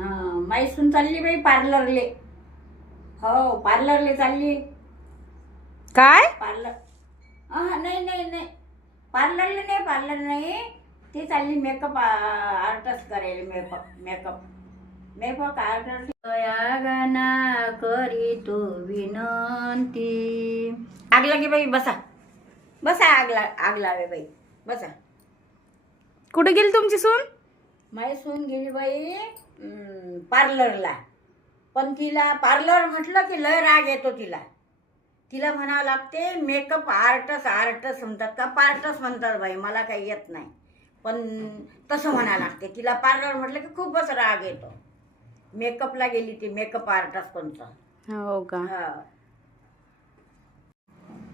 मैसून चालली बाई पार्लरले. हो पार्लरले चालली. काय? पार्लर नाही नाही नाही, पार्लर नाही, ती चालली मेकअप आर्टिस्ट करायला. Makeup artist. गाना करी तो विनंती. आग लागे बाई, बसा बसा. आग लावे बाई, बसा. कुठे गेली तुमची सून? माझी सून गेली बाई पार्लरला. पण तिला पार्लर म्हटलं की लय राग येतो तिला. तिला म्हणावं लागते मेकअप आर्टिस्ट म्हणतात का पार्टस म्हणतात बाई, मला काही येत नाही. पण तसं म्हणावं लागते तिला. पार्लर म्हटलं की खूपच राग येतो. मेकअपला गेली ती, मेकअप आर्टिस्ट कोणतं. हो का?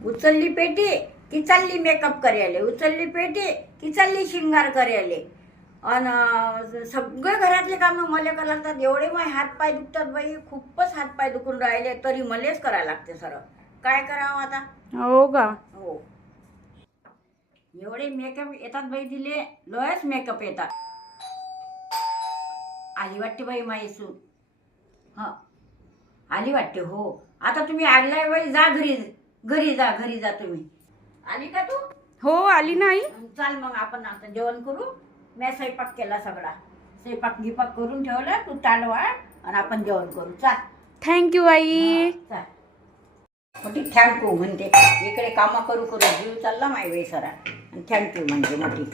उचलली पेटी की चालली मेकअप करायला, उचलली पेटी की चालली शिंगार करायला. आणि सगळे घरातले कामं मला करायला लागतात. एवढे माझे हातपाय दुखतात बाई, खूपच हातपाय दुखून राहिले, तरी मलाच करायला लागते सर. काय करावं आता. हो का? हो, एवढे मेकअप येतात बाई दिले, लयच मेकअप येतात. आली वाटते बाई माझी सून. आली वाटते. हो, आता तुम्ही आगलाय बाई, जा घरी जा तुम्ही. आली का तू? हो आली नाही. चाल मग आपण आता जेवण करू. मी स्वयंपाक केला सगळा, स्वयंपाक गिपाक करून ठेवला. तू ताट वाढ आणि आपण जेवण करू. चाल. थँक्यू आई. चाल. मोठी थँक्यू म्हणते. इकडे कामं करू जीव चालला माय वेळ सरा. थँक्यू म्हणजे मोठी.